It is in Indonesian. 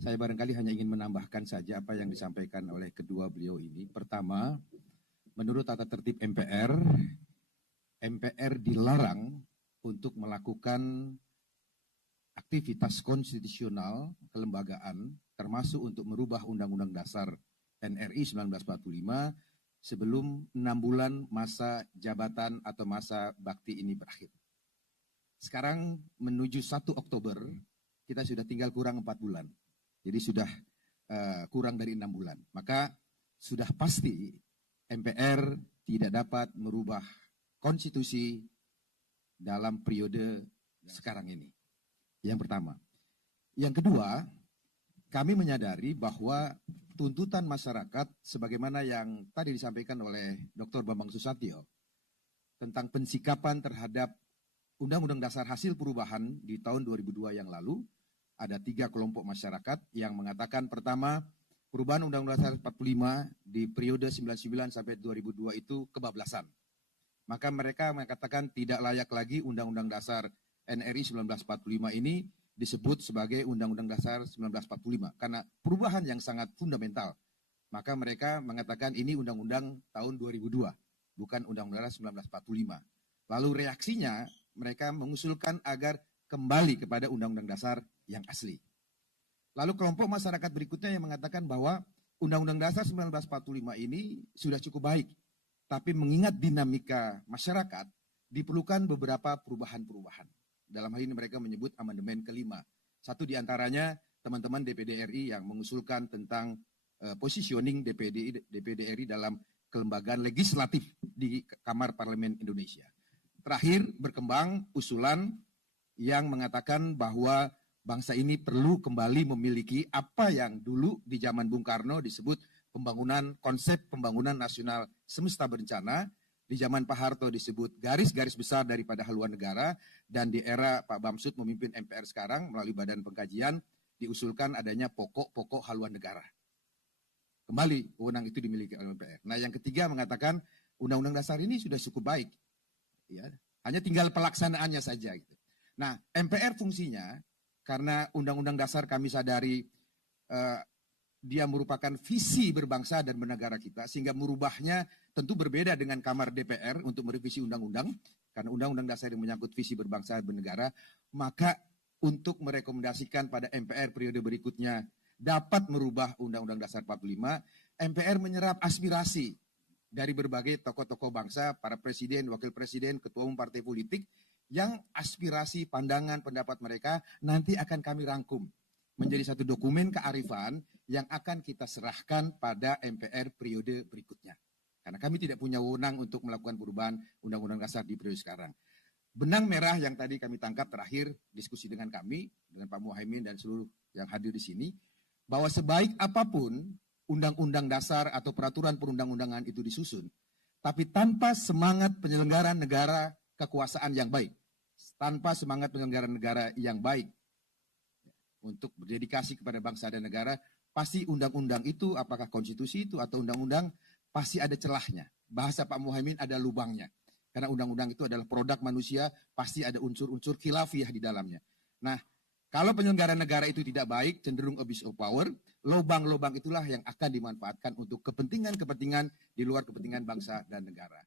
Saya barangkali hanya ingin menambahkan saja apa yang disampaikan oleh kedua beliau ini. Pertama, menurut tata tertib MPR, MPR dilarang untuk melakukan aktivitas konstitusional kelembagaan, termasuk untuk merubah Undang-Undang Dasar NRI 1945 sebelum 6 bulan masa jabatan atau masa bakti ini berakhir. Sekarang menuju 1 Oktober, kita sudah tinggal kurang 4 bulan. Jadi sudah kurang dari 6 bulan. Maka sudah pasti MPR tidak dapat merubah konstitusi dalam periode sekarang ini. Yang pertama. Yang kedua, kami menyadari bahwa tuntutan masyarakat sebagaimana yang tadi disampaikan oleh Dr. Bambang Susatyo tentang pensikapan terhadap Undang-Undang Dasar hasil perubahan di tahun 2002 yang lalu, ada 3 kelompok masyarakat yang mengatakan pertama, perubahan Undang-Undang Dasar 45 di periode 99 sampai 2002 itu kebablasan. Maka mereka mengatakan tidak layak lagi Undang-Undang Dasar NRI 1945 ini disebut sebagai Undang-Undang Dasar 1945 karena perubahan yang sangat fundamental. Maka mereka mengatakan ini Undang-Undang tahun 2002, bukan Undang-Undang Dasar 1945. Lalu reaksinya mereka mengusulkan agar kembali kepada Undang-Undang Dasar yang asli. Lalu kelompok masyarakat berikutnya yang mengatakan bahwa Undang-Undang Dasar 1945 ini sudah cukup baik, tapi mengingat dinamika masyarakat, diperlukan beberapa perubahan-perubahan. Dalam hal ini mereka menyebut amandemen kelima. Satu diantaranya teman-teman DPD RI yang mengusulkan tentang positioning DPD RI dalam kelembagaan legislatif di Kamar Parlemen Indonesia. Terakhir berkembang usulan yang mengatakan bahwa bangsa ini perlu kembali memiliki apa yang dulu di zaman Bung Karno disebut konsep pembangunan nasional semesta berencana, di zaman Pak Harto disebut garis-garis besar daripada haluan negara, dan di era Pak Bamsud memimpin MPR sekarang melalui Badan Pengkajian diusulkan adanya pokok-pokok haluan negara. Kembali wewenang itu dimiliki oleh MPR. Nah, yang ketiga mengatakan Undang-Undang Dasar ini sudah cukup baik, ya, hanya tinggal pelaksanaannya saja. Gitu. Nah, MPR fungsinya karena Undang-Undang Dasar kami sadari dia merupakan visi berbangsa dan bernegara kita, sehingga merubahnya tentu berbeda dengan Kamar DPR untuk merevisi undang-undang, karena undang-undang dasar yang menyangkut visi berbangsa dan bernegara, maka untuk merekomendasikan pada MPR periode berikutnya dapat merubah Undang-Undang Dasar 45, MPR menyerap aspirasi dari berbagai tokoh-tokoh bangsa, para presiden, wakil presiden, ketua umum partai politik, yang aspirasi, pandangan, pendapat mereka nanti akan kami rangkum menjadi satu dokumen kearifan yang akan kita serahkan pada MPR periode berikutnya. Karena kami tidak punya wewenang untuk melakukan perubahan Undang-Undang Dasar di periode sekarang. Benang merah yang tadi kami tangkap terakhir diskusi dengan kami, dengan Pak Muhaimin dan seluruh yang hadir di sini, bahwa sebaik apapun Undang-Undang Dasar atau peraturan perundang-undangan itu disusun, tapi tanpa semangat penyelenggaraan negara kekuasaan yang baik, tanpa semangat penyelenggaraan negara yang baik, untuk berdedikasi kepada bangsa dan negara, pasti undang-undang itu, apakah konstitusi itu atau undang-undang, pasti ada celahnya. Bahasa Pak Muhaimin ada lubangnya. Karena undang-undang itu adalah produk manusia, pasti ada unsur-unsur khilafiyah di dalamnya. Nah, kalau penyelenggaraan negara itu tidak baik, cenderung abuse of power, lubang-lubang itulah yang akan dimanfaatkan untuk kepentingan-kepentingan di luar kepentingan bangsa dan negara.